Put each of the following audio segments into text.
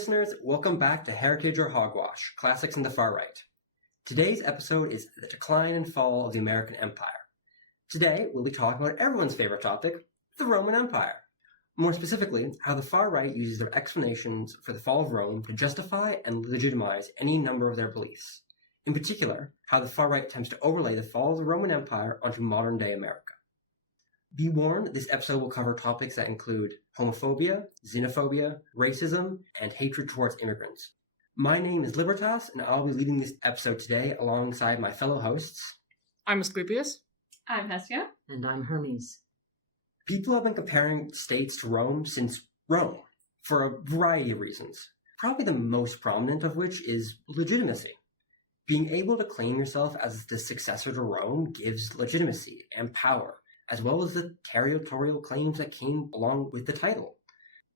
listeners, welcome back to Heritage or Hogwash, Classics in the Far Right. Today's episode is the decline and fall of the American Empire. Today, we'll be talking about everyone's favorite topic, the Roman Empire. More specifically, how the far right uses their explanations for the fall of Rome to justify and legitimize any number of their beliefs. In particular, how the far right attempts to overlay the fall of the Roman Empire onto modern-day America. Be warned, this episode will cover topics that include homophobia, xenophobia, racism, and hatred towards immigrants. My name is Libertas, and I'll be leading this episode today alongside my fellow hosts. I'm Asclepius. I'm Hestia. And I'm Hermes. People have been comparing states to Rome since Rome, for a variety of reasons, probably the most prominent of which is legitimacy. Being able to claim yourself as the successor to Rome gives legitimacy and power, as well as the territorial claims that came along with the title.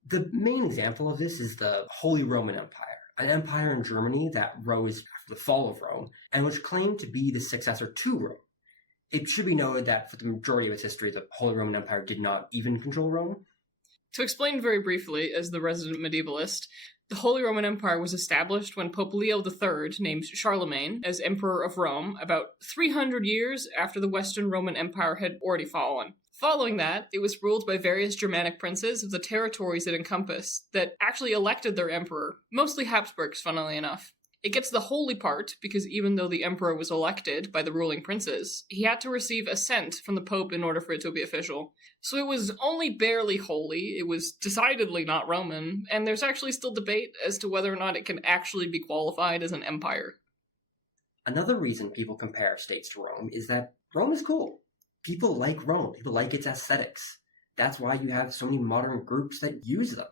The main example of this is the Holy Roman Empire, an empire in Germany that rose after the fall of Rome, and which claimed to be the successor to Rome. It should be noted that for the majority of its history, the Holy Roman Empire did not even control Rome. To explain very briefly, as the resident medievalist, the Holy Roman Empire was established when Pope Leo III named Charlemagne as Emperor of Rome about 300 years after the Western Roman Empire had already fallen. Following that, it was ruled by various Germanic princes of the territories it encompassed that actually elected their emperor, mostly Habsburgs, funnily enough. It gets the holy part because even though the emperor was elected by the ruling princes, he had to receive assent from the pope in order for it to be official. So it was only barely holy, it was decidedly not Roman, and there's actually still debate as to whether or not it can actually be qualified as an empire. Another reason people compare states to Rome is that Rome is cool. People like Rome, people like its aesthetics. That's why you have so many modern groups that use them.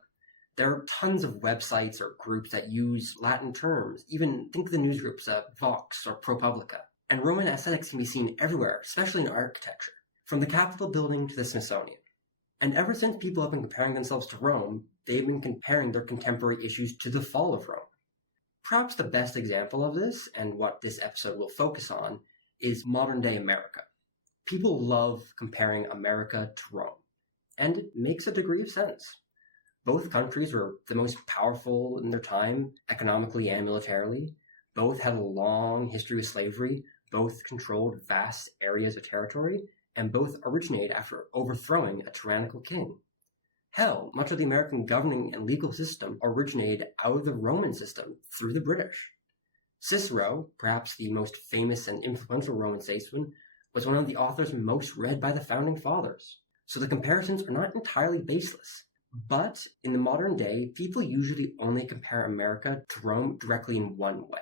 There are tons of websites or groups that use Latin terms, even think of the news groups Vox or ProPublica. And Roman aesthetics can be seen everywhere, especially in architecture, from the Capitol building to the Smithsonian. And ever since people have been comparing themselves to Rome, they've been comparing their contemporary issues to the fall of Rome. Perhaps the best example of this, and what this episode will focus on, is modern-day America. People love comparing America to Rome, and it makes a degree of sense. Both countries were the most powerful in their time, economically and militarily. Both had a long history with slavery, both controlled vast areas of territory, and both originated after overthrowing a tyrannical king. Hell, much of the American governing and legal system originated out of the Roman system through the British. Cicero, perhaps the most famous and influential Roman statesman, was one of the authors most read by the founding fathers. So the comparisons are not entirely baseless. But in the modern day, people usually only compare America to Rome directly in one way.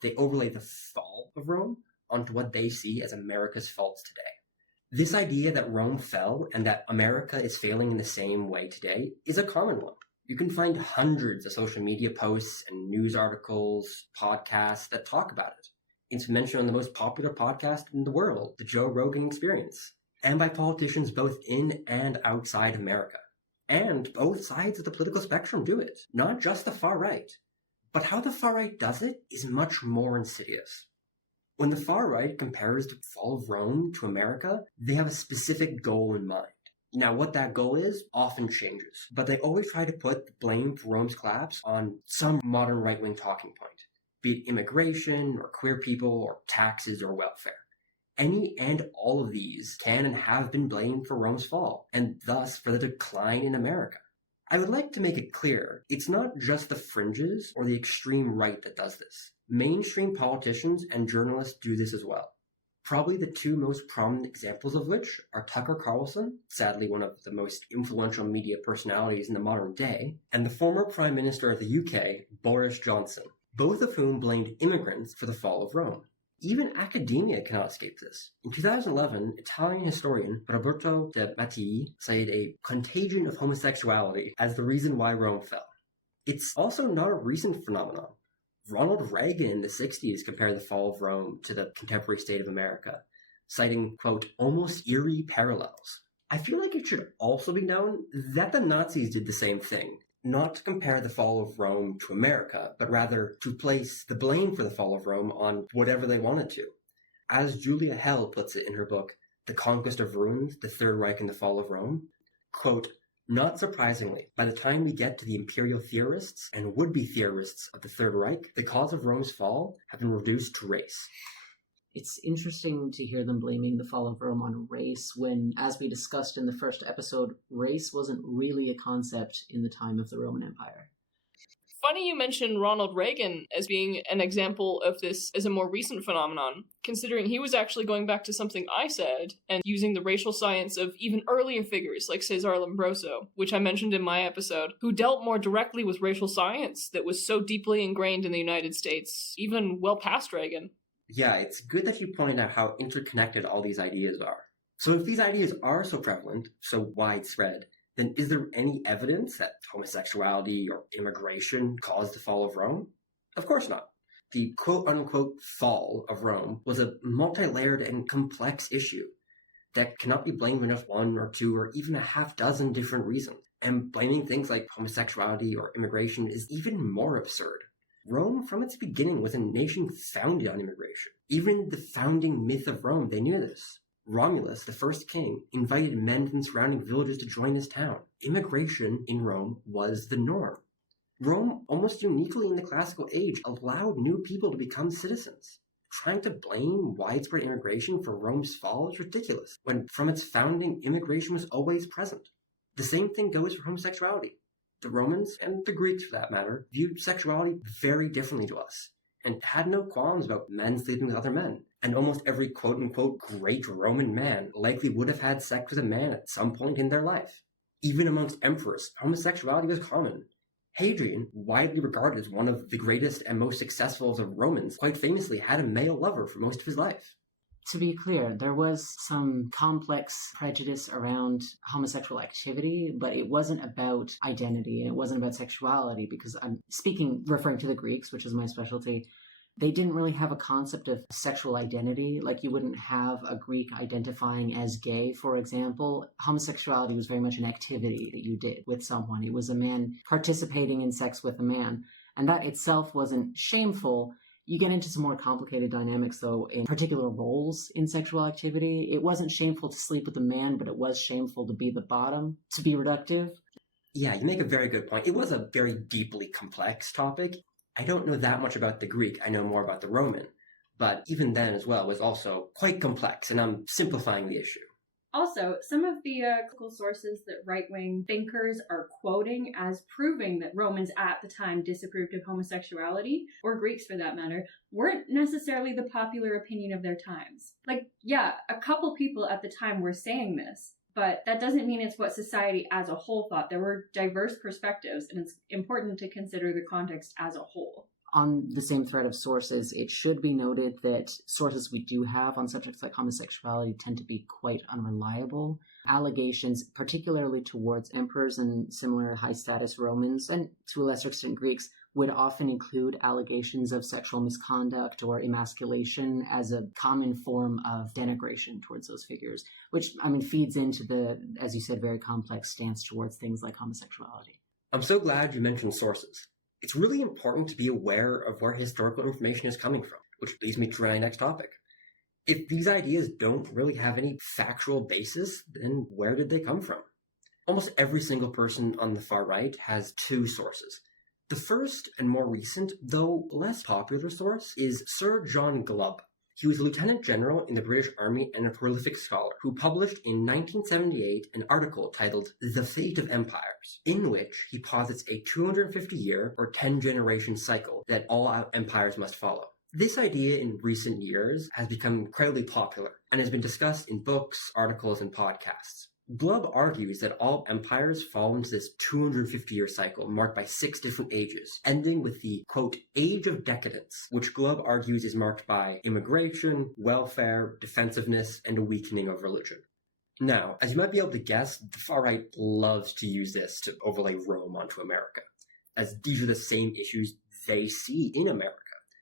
They overlay the fall of Rome onto what they see as America's faults today. This idea that Rome fell and that America is failing in the same way today is a common one. You can find hundreds of social media posts and news articles, podcasts that talk about it. It's mentioned on the most popular podcast in the world, the Joe Rogan Experience, and by politicians both in and outside America. And both sides of the political spectrum do it, not just the far right. But how the far right does it is much more insidious. When the far right compares the fall of Rome to America, they have a specific goal in mind. Now, what that goal is often changes, but they always try to put the blame for Rome's collapse on some modern right-wing talking point, be it immigration, or queer people, or taxes, or welfare. Any and all of these can and have been blamed for Rome's fall, and thus for the decline in America. I would like to make it clear, it's not just the fringes or the extreme right that does this. Mainstream politicians and journalists do this as well. Probably the two most prominent examples of which are Tucker Carlson, sadly one of the most influential media personalities in the modern day, and the former Prime Minister of the UK, Boris Johnson, both of whom blamed immigrants for the fall of Rome. Even academia cannot escape this. In 2011, Italian historian Roberto de Mattii cited a contagion of homosexuality as the reason why Rome fell. It's also not a recent phenomenon. Ronald Reagan in the 60s compared the fall of Rome to the contemporary state of America, citing, quote, almost eerie parallels. I feel like it should also be known that the Nazis did the same thing. Not to compare the fall of Rome to America, but rather to place the blame for the fall of Rome on whatever they wanted to. As Julia Hell puts it in her book, The Conquest of Ruins, The Third Reich and the Fall of Rome, quote, Not surprisingly, by the time we get to the imperial theorists and would-be theorists of the Third Reich, the cause of Rome's fall have been reduced to race. It's interesting to hear them blaming the fall of Rome on race when, as we discussed in the first episode, race wasn't really a concept in the time of the Roman Empire. Funny you mentioned Ronald Reagan as being an example of this as a more recent phenomenon, considering he was actually going back to something I said and using the racial science of even earlier figures like Cesare Lombroso, which I mentioned in my episode, who dealt more directly with racial science that was so deeply ingrained in the United States, even well past Reagan. Yeah, it's good that you pointed out how interconnected all these ideas are. So if these ideas are so prevalent, so widespread, then is there any evidence that homosexuality or immigration caused the fall of Rome? Of course not. The quote-unquote fall of Rome was a multi-layered and complex issue that cannot be blamed on just one or two or even a half dozen different reasons. And blaming things like homosexuality or immigration is even more absurd. Rome, from its beginning, was a nation founded on immigration. Even the founding myth of Rome, they knew this. Romulus, the first king, invited men from surrounding villages to join his town. Immigration in Rome was the norm. Rome, almost uniquely in the classical age, allowed new people to become citizens. Trying to blame widespread immigration for Rome's fall is ridiculous, when from its founding, immigration was always present. The same thing goes for homosexuality. The Romans, and the Greeks for that matter, viewed sexuality very differently to us, and had no qualms about men sleeping with other men. And almost every quote-unquote great Roman man likely would have had sex with a man at some point in their life. Even amongst emperors, homosexuality was common. Hadrian, widely regarded as one of the greatest and most successful of the Romans, quite famously had a male lover for most of his life. To be clear, there was some complex prejudice around homosexual activity, but it wasn't about identity and it wasn't about sexuality, because I'm referring to the Greeks, which is my specialty. They didn't really have a concept of sexual identity. Like, you wouldn't have a Greek identifying as gay, for example. Homosexuality was very much an activity that you did with someone. It was a man participating in sex with a man. And that itself wasn't shameful. You get into some more complicated dynamics, though, in particular roles in sexual activity. It wasn't shameful to sleep with a man, but it was shameful to be the bottom, to be reductive. Yeah, you make a very good point. It was a very deeply complex topic. I don't know that much about the Greek. I know more about the Roman. But even then as well was also quite complex, and I'm simplifying the issue. Also, some of the critical sources that right-wing thinkers are quoting as proving that Romans at the time disapproved of homosexuality, or Greeks for that matter, weren't necessarily the popular opinion of their times. Like, yeah, a couple people at the time were saying this, but that doesn't mean it's what society as a whole thought. There were diverse perspectives, and it's important to consider the context as a whole. On the same thread of sources, it should be noted that sources we do have on subjects like homosexuality tend to be quite unreliable. Allegations, particularly towards emperors and similar high-status Romans, and to a lesser extent Greeks, would often include allegations of sexual misconduct or emasculation as a common form of denigration towards those figures, which, feeds into the, as you said, very complex stance towards things like homosexuality. I'm so glad you mentioned sources. It's really important to be aware of where historical information is coming from, which leads me to my next topic. If these ideas don't really have any factual basis, then where did they come from? Almost every single person on the far right has two sources. The first and more recent, though less popular source, is Sir John Glubb. He was a lieutenant general in the British Army and a prolific scholar who published in 1978 an article titled The Fate of Empires, in which he posits a 250-year or 10-generation cycle that all empires must follow. This idea in recent years has become incredibly popular and has been discussed in books, articles, and podcasts. Glubb argues that all empires fall into this 250-year cycle marked by 6 different ages, ending with the, quote, age of decadence, which Glubb argues is marked by immigration, welfare, defensiveness, and a weakening of religion. Now, as you might be able to guess, the far-right loves to use this to overlay Rome onto America, as these are the same issues they see in America.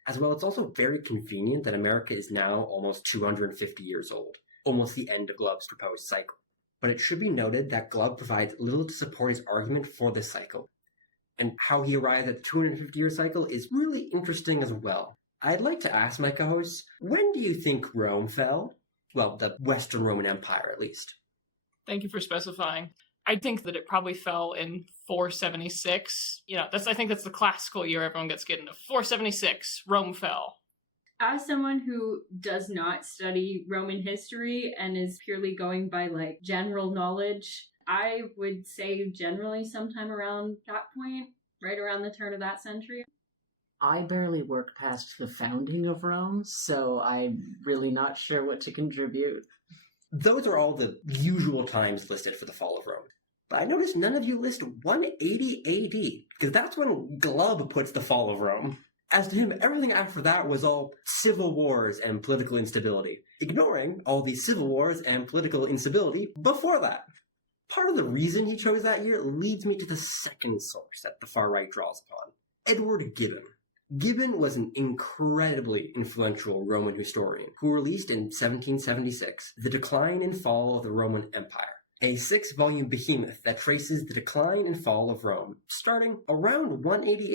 As well, it's also very convenient that America is now almost 250 years old, almost the end of Glubb's proposed cycle. But it should be noted that Glubb provides little to support his argument for this cycle, and how he arrived at the 250-year cycle is really interesting as well. I'd like to ask my co-hosts, when do you think Rome fell? Well, the Western Roman Empire, at least. Thank you for specifying. I think that it probably fell in 476. I think that's the classical year everyone gets given. 476, Rome fell. As someone who does not study Roman history and is purely going by general knowledge, I would say generally sometime around that point, right around the turn of that century. I barely worked past the founding of Rome, so I'm really not sure what to contribute. Those are all the usual times listed for the fall of Rome. But I noticed none of you list 180 AD, because that's when Glubb puts the fall of Rome. As to him, everything after that was all civil wars and political instability, ignoring all the civil wars and political instability before that. Part of the reason he chose that year leads me to the second source that the far right draws upon, Edward Gibbon. Gibbon was an incredibly influential Roman historian who released in 1776 The Decline and Fall of the Roman Empire, a 6-volume behemoth that traces the decline and fall of Rome, starting around 180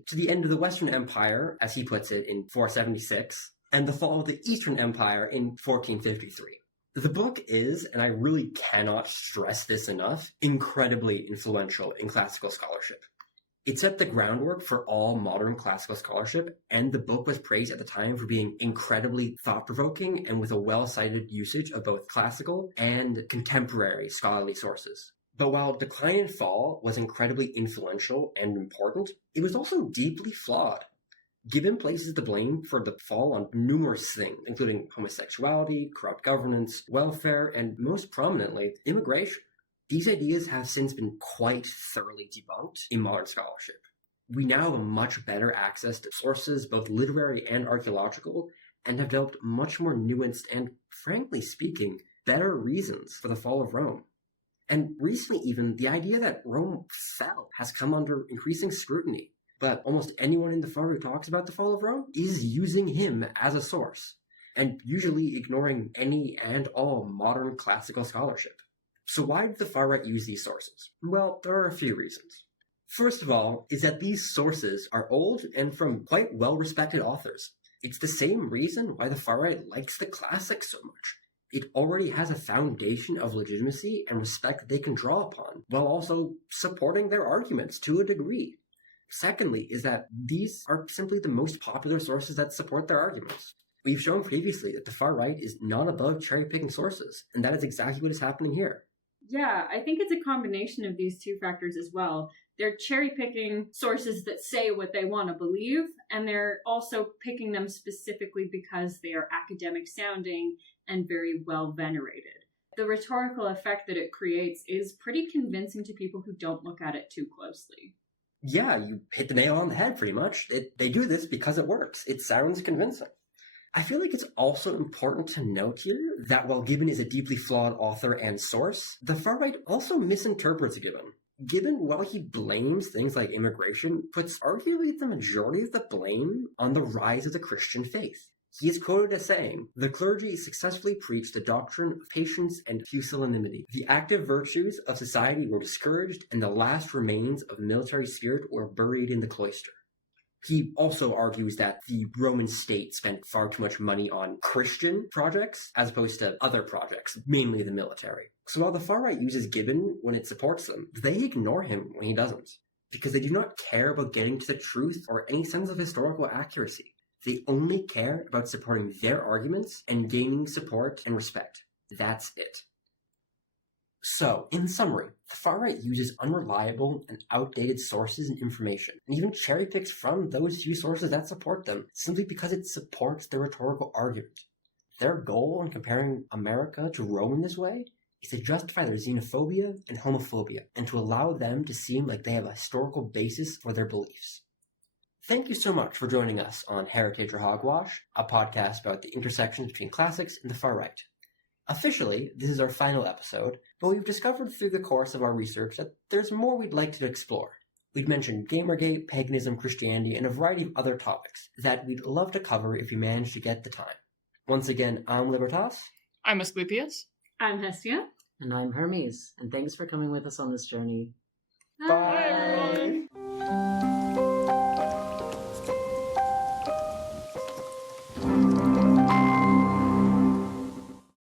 AD to the end of the Western Empire, as he puts it, in 476, and the fall of the Eastern Empire in 1453. The book is, and I really cannot stress this enough, incredibly influential in classical scholarship. It set the groundwork for all modern classical scholarship, and the book was praised at the time for being incredibly thought-provoking and with a well-cited usage of both classical and contemporary scholarly sources. But while Decline and Fall was incredibly influential and important, it was also deeply flawed. Gibbon places the blame for the fall on numerous things, including homosexuality, corrupt governance, welfare, and most prominently, immigration. These ideas have since been quite thoroughly debunked in modern scholarship. We now have a much better access to sources, both literary and archaeological, and have developed much more nuanced and, frankly speaking, better reasons for the fall of Rome. And recently even, the idea that Rome fell has come under increasing scrutiny. But almost anyone in the far who talks about the fall of Rome is using him as a source, and usually ignoring any and all modern classical scholarship. So why did the far right use these sources? Well, there are a few reasons. First of all, is that these sources are old and from quite well-respected authors. It's the same reason why the far right likes the classics so much. It already has a foundation of legitimacy and respect that they can draw upon, while also supporting their arguments to a degree. Secondly, is that these are simply the most popular sources that support their arguments. We've shown previously that the far right is not above cherry-picking sources, and that is exactly what is happening here. Yeah, I think it's a combination of these two factors as well. They're cherry-picking sources that say what they want to believe, and they're also picking them specifically because they are academic sounding and very well venerated. The rhetorical effect that it creates is pretty convincing to people who don't look at it too closely. Yeah, you hit the nail on the head pretty much. They do this because it works. It sounds convincing. I feel like it's also important to note here that while Gibbon is a deeply flawed author and source, the far right also misinterprets Gibbon. Gibbon, while he blames things like immigration, puts arguably the majority of the blame on the rise of the Christian faith. He is quoted as saying, "The clergy successfully preached the doctrine of patience and pusillanimity. The active virtues of society were discouraged, and the last remains of military spirit were buried in the cloister." He also argues that the Roman state spent far too much money on Christian projects as opposed to other projects, mainly the military. So while the far right uses Gibbon when it supports them, they ignore him when he doesn't, because they do not care about getting to the truth or any sense of historical accuracy. They only care about supporting their arguments and gaining support and respect. That's it. So, in summary, the far right uses unreliable and outdated sources and information, and even cherry picks from those few sources that support them, simply because it supports their rhetorical argument. Their goal in comparing America to Rome in this way is to justify their xenophobia and homophobia, and to allow them to seem like they have a historical basis for their beliefs. Thank you so much for joining us on Heritage or Hogwash, a podcast about the intersections between classics and the far right. Officially, this is our final episode, but we've discovered through the course of our research that there's more we'd like to explore. We'd mentioned Gamergate, paganism, Christianity, and a variety of other topics that we'd love to cover if we manage to get the time. Once again, I'm Libertas. I'm Asclepius. I'm Hestia. And I'm Hermes, and thanks for coming with us on this journey. Bye!